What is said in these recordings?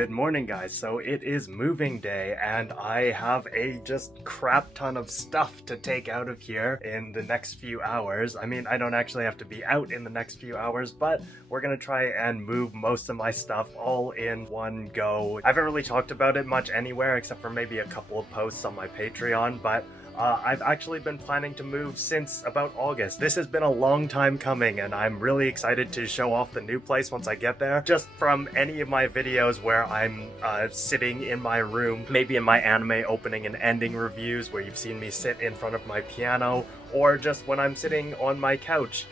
Good morning, guys. So it is moving day and I have a just crap ton of stuff to take out of here in the next few hours. I mean, I don't actually have to be out in the next few hours, but we're gonna try and move most of my stuff all in one go. I haven't really talked about it much anywhere except for maybe a couple of posts on my Patreon, but I've actually been planning to move since about August. This has been a long time coming and I'm really excited to show off the new place once I get there. Just from any of my videos where I'm sitting in my room, maybe in my anime opening and ending reviews where you've seen me sit in front of my piano, or just when I'm sitting on my couch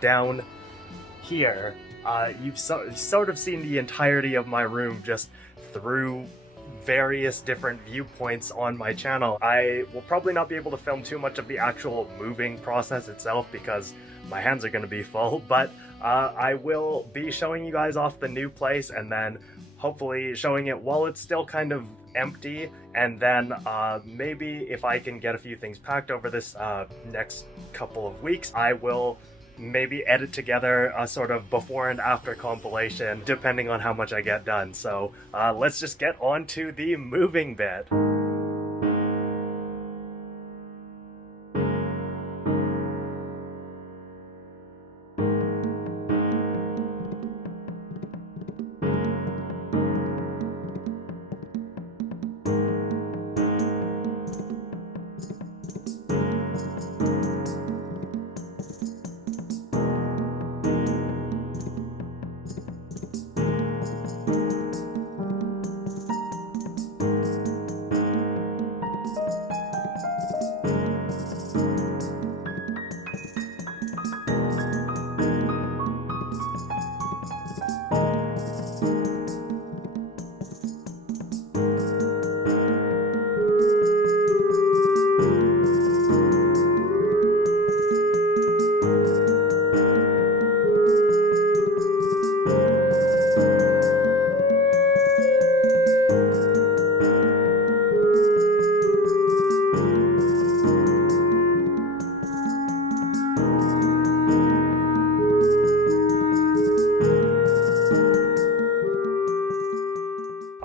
down here, you've sort of seen the entirety of my room just through various different viewpoints on my channel. I will probably not be able to film too much of the actual moving process itself because my hands are going to be full, but I will be showing you guys off the new place and then hopefully showing it while it's still kind of empty, and then maybe if I can get a few things packed over this next couple of weeks, I will maybe edit together a sort of before and after compilation depending on how much I get done. So let's just get on to the moving bit.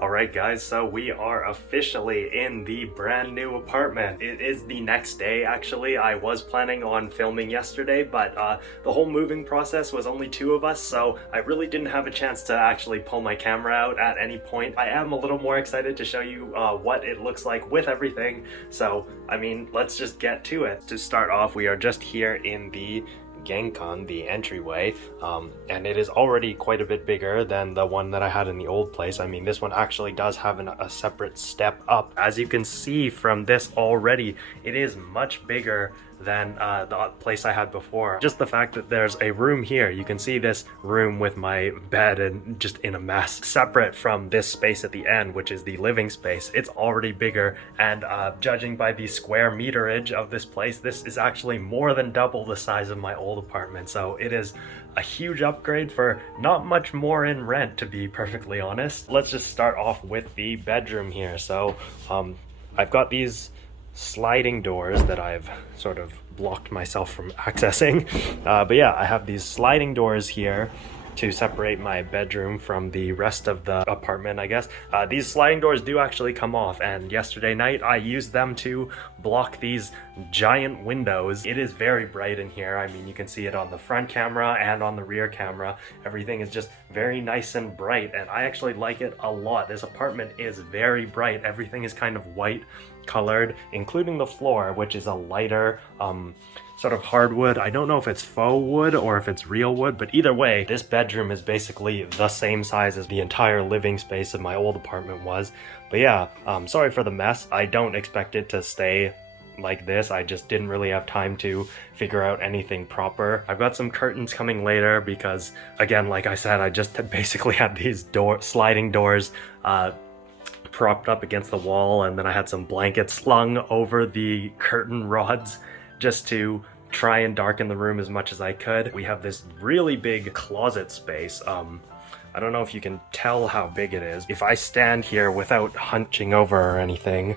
Alright guys, so we are officially in the brand new apartment. It is the next day actually. I was planning on filming yesterday, but the whole moving process was only 2 of us, so I really didn't have a chance to actually pull my camera out at any point. I am a little more excited to show you what it looks like with everything, so I mean, let's just get to it. To start off, we are just here in the Genkan, the entryway, and it is already quite a bit bigger than the one that I had in the old place. I mean, this one actually does have a separate step up. As you can see from this already, it is much bigger than the place I had before. Just the fact that there's a room here, you can see this room with my bed and just in a mess, separate from this space at the end, which is the living space. It's already bigger, and judging by the square meterage of this place, this is actually more than double the size of my old apartment. So it is a huge upgrade for not much more in rent, to be perfectly honest. Let's just start off with the bedroom here. So I've got these sliding doors that I've sort of blocked myself from accessing, but yeah, I have these sliding doors here to separate my bedroom from the rest of the apartment, I guess. These sliding doors do actually come off, and yesterday night I used them to block these giant windows. It is very bright in here. I mean, you can see it on the front camera and on the rear camera. Everything is just very nice and bright, and I actually like it a lot. This apartment is very bright. Everything is kind of white colored, including the floor, which is a lighter sort of hardwood. I don't know if it's faux wood or if it's real wood, but either way, this bedroom is basically the same size as the entire living space of my old apartment was. But yeah, sorry for the mess. I don't expect it to stay like this. I just didn't really have time to figure out anything proper. I've got some curtains coming later because, again, like I said, I just basically had these sliding doors propped up against the wall, and then I had some blankets slung over the curtain rods just to try and darken the room as much as I could. We have this really big closet space. I don't know if you can tell how big it is. If I stand here without hunching over or anything,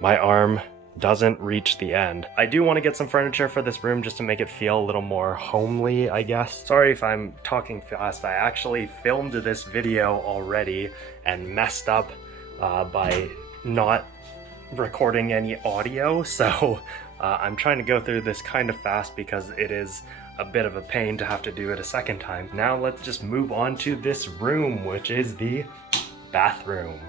my arm doesn't reach the end. I do want to get some furniture for this room just to make it feel a little more homely, I guess. Sorry if I'm talking fast. I actually filmed this video already and messed up by not recording any audio, so I'm trying to go through this kind of fast because it is a bit of a pain to have to do it a second time. Now let's just move on to this room, which is the bathroom.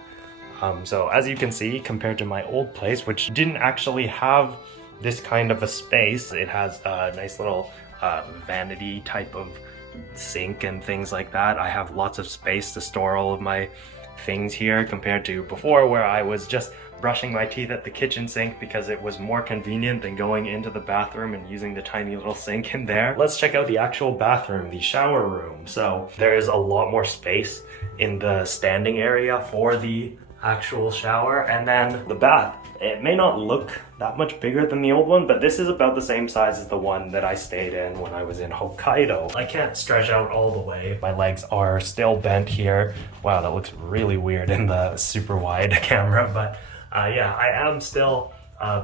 So as you can see, compared to my old place, which didn't actually have this kind of a space, it has a nice little vanity type of sink and things like that. I have lots of space to store all of my things here compared to before, where I was just brushing my teeth at the kitchen sink because it was more convenient than going into the bathroom and using the tiny little sink in there. Let's check out the actual bathroom, the shower room. So there is a lot more space in the standing area for the actual shower, and then the bath. It may not look that much bigger than the old one, but this is about the same size as the one that I stayed in when I was in Hokkaido. I can't stretch out all the way. My legs are still bent here. Wow, that looks really weird in the super wide camera, but yeah, I am still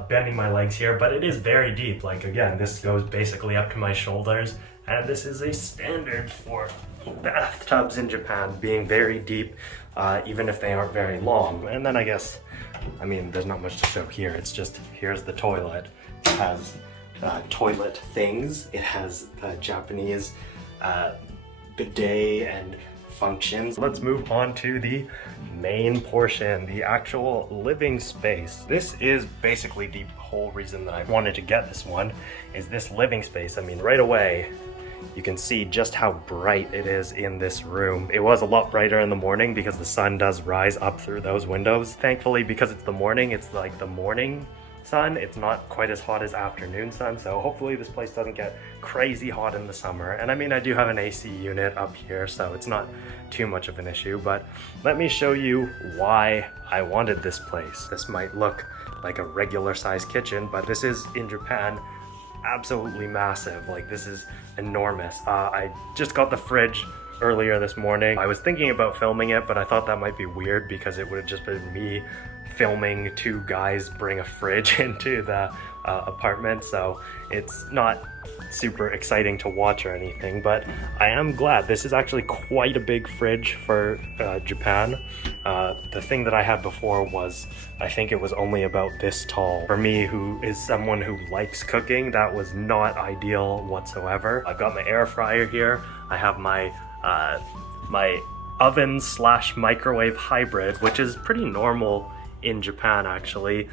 bending my legs here, but it is very deep. Like, again, this goes basically up to my shoulders, and this is a standard for bathtubs in Japan, being very deep, even if they aren't very long. And then I guess, I mean, there's not much to show here. It's just, here's the toilet. It has toilet things. It has Japanese bidet and functions. Let's move on to the main portion, the actual living space. This is basically the whole reason that I wanted to get this one, is this living space. I mean, right away, you can see just how bright it is in this room. It was a lot brighter in the morning because the sun does rise up through those windows. Thankfully, because it's the morning, it's like the morning sun. It's not quite as hot as afternoon sun, so hopefully this place doesn't get crazy hot in the summer. And I mean, I do have an AC unit up here, so it's not too much of an issue, but let me show you why I wanted this place. This might look like a regular sized kitchen, but this is, in Japan, absolutely massive. Like, this is enormous. I just got the fridge earlier this morning. I was thinking about filming it, but I thought that might be weird because it would have just been me filming two guys bring a fridge into the apartment, so it's not super exciting to watch or anything, but I am glad. This is actually quite a big fridge for Japan. The thing that I had before was, I think it was only about this tall. For me, who is someone who likes cooking, that was not ideal whatsoever. I've got my air fryer here. I have my my oven slash microwave hybrid, which is pretty normal in Japan actually,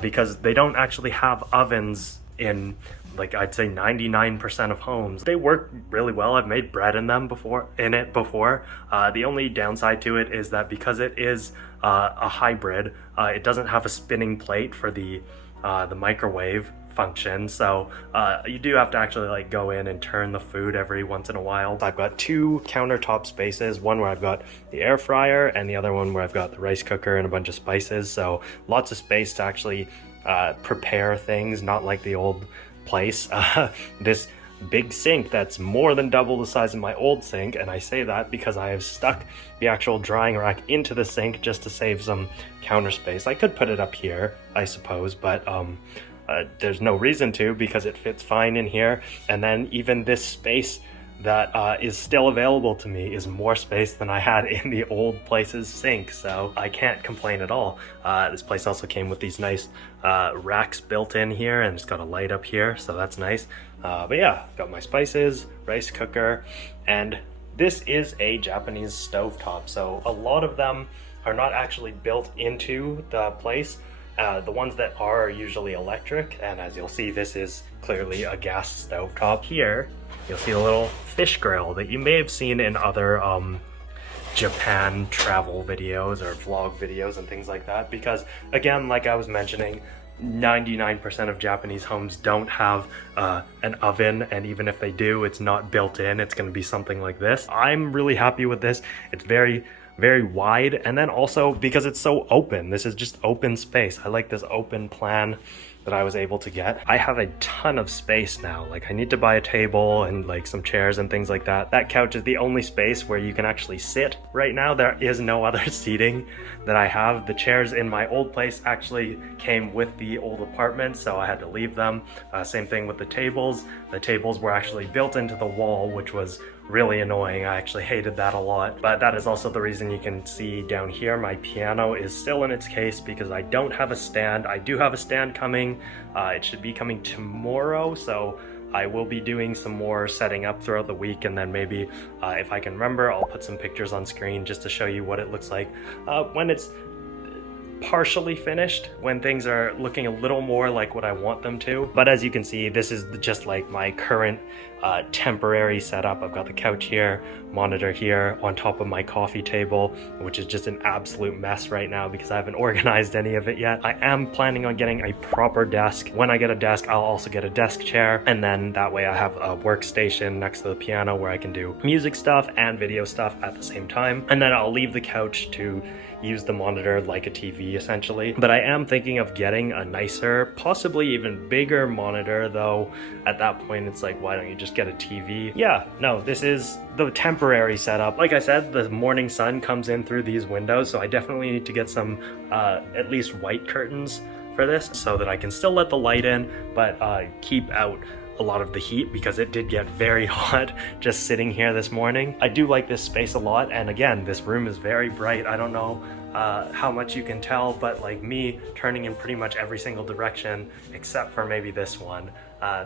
because they don't actually have ovens in, like, I'd say 99% of homes. They work really well. I've made bread in them before. The only downside to it is that because it is a hybrid, it doesn't have a spinning plate for the microwave function, so you do have to actually like go in and turn the food every once in a while. I've got two countertop spaces, one where I've got the air fryer and the other one where I've got the rice cooker and a bunch of spices, so lots of space to actually prepare things, not like the old place. This big sink that's more than double the size of my old sink, and I say that because I have stuck the actual drying rack into the sink just to save some counter space. I could put it up here, I suppose, but there's no reason to because it fits fine in here. And then even this space that is still available to me is more space than I had in the old place's sink, so I can't complain at all. This place also came with these nice racks built in here, and it's got a light up here, so that's nice. But yeah, got my spices, rice cooker, and this is a Japanese stovetop, so a lot of them are not actually built into the place. The ones that are usually electric, and as you'll see, this is clearly a gas stovetop. Here, you'll see a little fish grill that you may have seen in other Japan travel videos or vlog videos and things like that, because again, like I was mentioning, 99% of Japanese homes don't have an oven, and even if they do, it's not built in. It's going to be something like this. I'm really happy with this. It's very wide, and then also because it's so open, this is just open space. I like this open plan that I was able to get. I have a ton of space now. Like I need to buy a table and like some chairs and things like that. That couch is the only space where you can actually sit right now. There is no other seating that I have. The chairs in my old place actually came with the old apartment, so I had to leave them. Same thing with the tables. The tables were actually built into the wall, which was really annoying. I actually hated that a lot, but that is also the reason you can see down here my piano is still in its case, because I don't have a stand. I do have a stand coming. It should be coming tomorrow, so I will be doing some more setting up throughout the week, and then maybe if I can remember, I'll put some pictures on screen just to show you what it looks like when it's partially finished, when things are looking a little more like what I want them to. But as you can see, this is just like my current temporary setup. I've got the couch here, monitor here on top of my coffee table, which is just an absolute mess right now because I haven't organized any of it yet. I am planning on getting a proper desk. When I get a desk, I'll also get a desk chair, and then that way I have a workstation next to the piano where I can do music stuff and video stuff at the same time. And then I'll leave the couch to use the monitor like a TV essentially. But I am thinking of getting a nicer, possibly even bigger monitor, though at that point it's like, why don't you just get a TV? Yeah, no, this is the temporary setup. Like I said, the morning sun comes in through these windows, so I definitely need to get some at least white curtains for this so that I can still let the light in, but keep out a lot of the heat, because it did get very hot just sitting here this morning. I do like this space a lot, and again, this room is very bright. I don't know how much you can tell, but like me turning in pretty much every single direction except for maybe this one,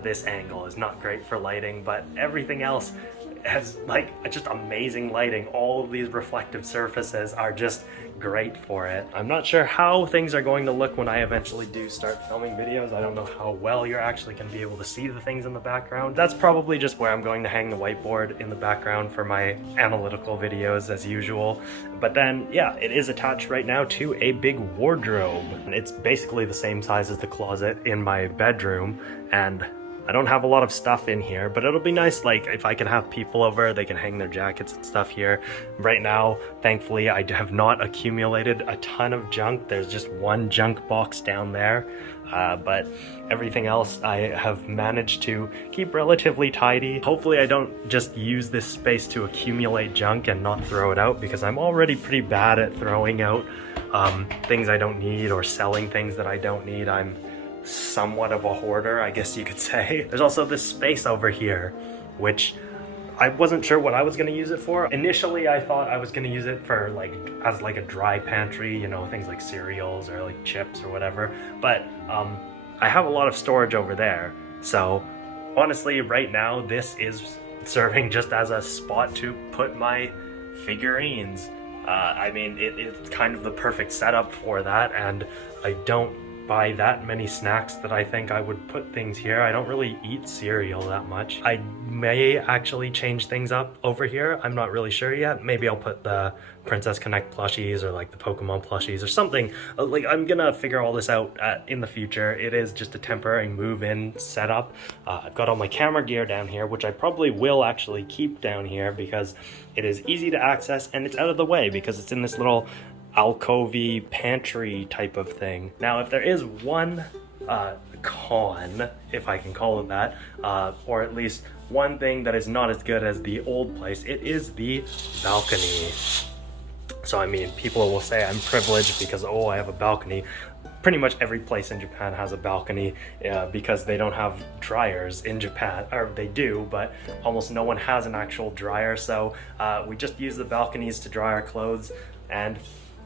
this angle is not great for lighting, but everything else has like just amazing lighting. All of these reflective surfaces are just great for it. I'm not sure how things are going to look when I eventually do start filming videos. I don't know how well you're actually going to be able to see the things in the background. That's probably just where I'm going to hang the whiteboard in the background for my analytical videos as usual. But then, yeah, it is attached right now to a big wardrobe. It's basically the same size as the closet in my bedroom, and I don't have a lot of stuff in here, but it'll be nice, like if I can have people over, they can hang their jackets and stuff here. Right now, thankfully, I have not accumulated a ton of junk. There's just one junk box down there, but everything else I have managed to keep relatively tidy. Hopefully I don't just use this space to accumulate junk and not throw it out, because I'm already pretty bad at throwing out things I don't need or selling things that I don't need. I'm somewhat of a hoarder, I guess you could say. There's also this space over here, which I wasn't sure what I was going to use it for. Initially, I thought I was going to use it for like as like a dry pantry, you know, things like cereals or like chips or whatever. But I have a lot of storage over there. So honestly, right now, this is serving just as a spot to put my figurines. I mean, it's kind of the perfect setup for that, and I don't buy that many snacks that I think I would put things here. I don't really eat cereal that much. I may actually change things up over here. I'm not really sure yet. Maybe I'll put the Princess Connect plushies or like the Pokemon plushies or something. Like, I'm gonna figure all this out in the future. It is just a temporary move-in setup. I've got all my camera gear down here, which I probably will actually keep down here because it is easy to access and it's out of the way because it's in this little alcovey pantry type of thing. Now, if there is one con, if I can call it that, or at least one thing that is not as good as the old place, it is the balcony. So I mean, people will say I'm privileged because, oh, I have a balcony. Pretty much every place in Japan has a balcony because they don't have dryers in Japan, or they do, but almost no one has an actual dryer. So we just use the balconies to dry our clothes, and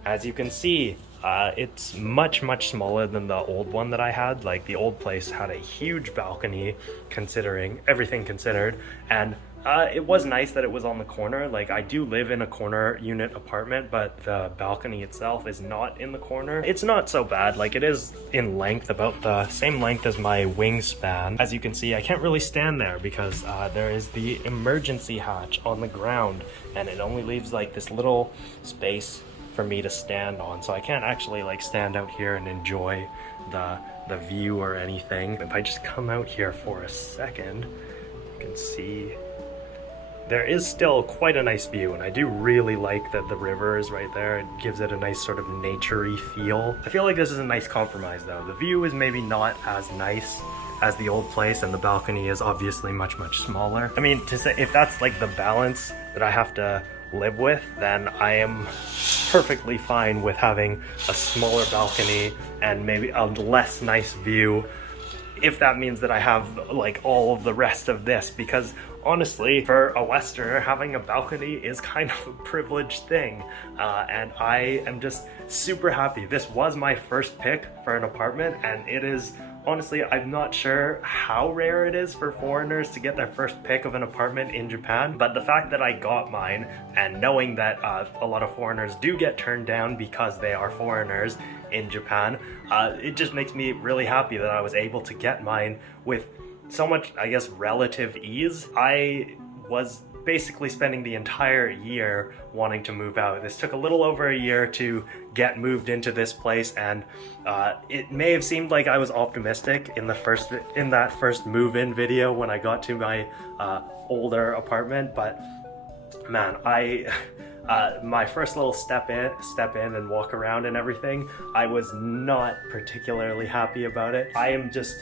as you can see, it's much smaller than the old one that I had. Like, the old place had a huge balcony, considering everything considered, and it was nice that it was on the corner. Like, I do live in a corner unit apartment, but the balcony itself is not in the corner. It's not so bad. Like, it is in length, about the same length as my wingspan. As you can see, I can't really stand there because there is the emergency hatch on the ground, and it only leaves like this little space for me to stand on, so I can't actually like stand out here and enjoy the view or anything. If I just come out here for a second, you can see there is still quite a nice view, and I do really like that the river is right there. It gives it a nice sort of naturey feel. I feel like this is a nice compromise though. The view is maybe not as nice as the old place, and the balcony is obviously much smaller. I mean, to say if that's like the balance that I have to live with, then I am perfectly fine with having a smaller balcony and maybe a less nice view, if that means that I have like all of the rest of this, because honestly, for a Westerner, having a balcony is kind of a privileged thing, and I am just super happy. This was my first pick for an apartment, and it is honestly, I'm not sure how rare it is for foreigners to get their first pick of an apartment in Japan, but the fact that I got mine, and knowing that a lot of foreigners do get turned down because they are foreigners in Japan, it just makes me really happy that I was able to get mine with so much, I guess, relative ease. I was basically spending the entire year wanting to move out. This took a little over a year to get moved into this place, and it may have seemed like I was optimistic in that first move-in video when I got to my older apartment, but man, my first little step in and walk around and everything, I was not particularly happy about it. I am just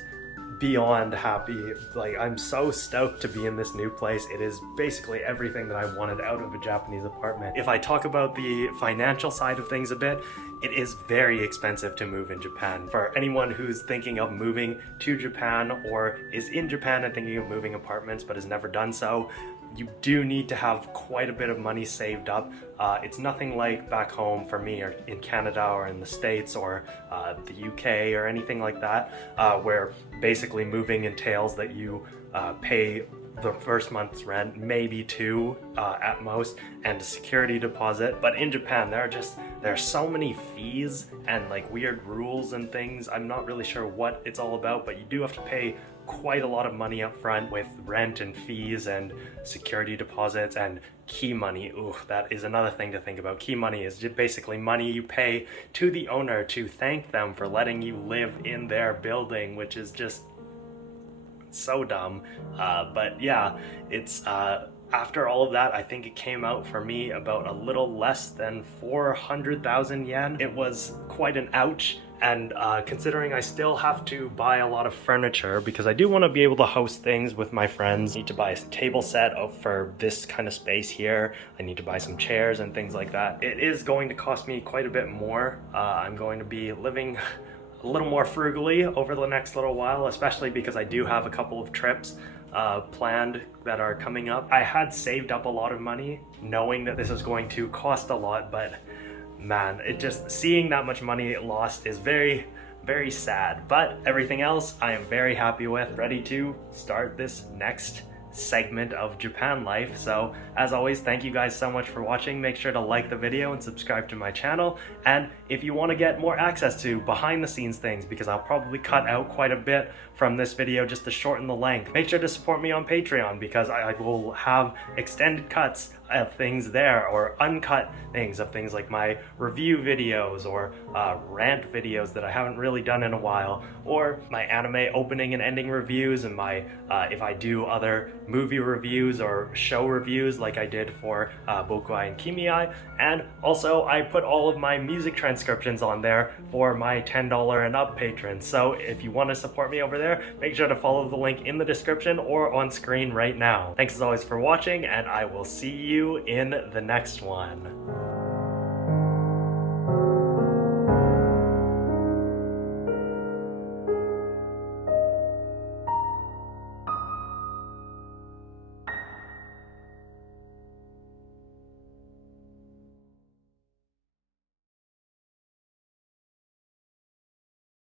beyond happy. Like, I'm so stoked to be in this new place. It is basically everything that I wanted out of a Japanese apartment. If I talk about the financial side of things a bit, it is very expensive to move in Japan. For anyone who's thinking of moving to Japan or is in Japan and thinking of moving apartments but has never done so, you do need to have quite a bit of money saved up. It's nothing like back home for me, or in Canada or in the States or the UK or anything like that, where basically moving entails that you pay the first month's rent, maybe two at most, and a security deposit. But in Japan, there are so many fees and like weird rules and things. I'm not really sure what it's all about, but you do have to pay quite a lot of money up front with rent and fees and security deposits and key money. Ooh, that is another thing to think about. Key money is just basically money you pay to the owner to thank them for letting you live in their building, which is just so dumb. But yeah, it's after all of that, I think it came out for me about a little less than 400,000 yen. It was quite an ouch, and considering I still have to buy a lot of furniture because I do want to be able to host things with my friends. I need to buy a table set for this kind of space here. I need to buy some chairs and things like that. It is going to cost me quite a bit more. I'm going to be living a little more frugally over the next little while, especially because I do have a couple of trips planned that are coming up. I had saved up a lot of money knowing that this is going to cost a lot, but man, it just seeing that much money lost is very, very sad. But everything else I am very happy with, ready to start this next segment of Japan life. So as always, thank you guys so much for watching. Make sure to like the video and subscribe to my channel, and if you want to get more access to behind the scenes things, because I'll probably cut out quite a bit from this video just to shorten the length, make sure to support me on Patreon, because I will have extended cuts of things there, or uncut things of things like my review videos or rant videos that I haven't really done in a while, or my anime opening and ending reviews, and my if I do other movie reviews or show reviews like I did for Bokuai and Kimiai. And also I put all of my music transcriptions on there for my $10 and up patrons. So if you want to support me over there, make sure to follow the link in the description or on screen right now. Thanks as always for watching, and I will see you in the next one.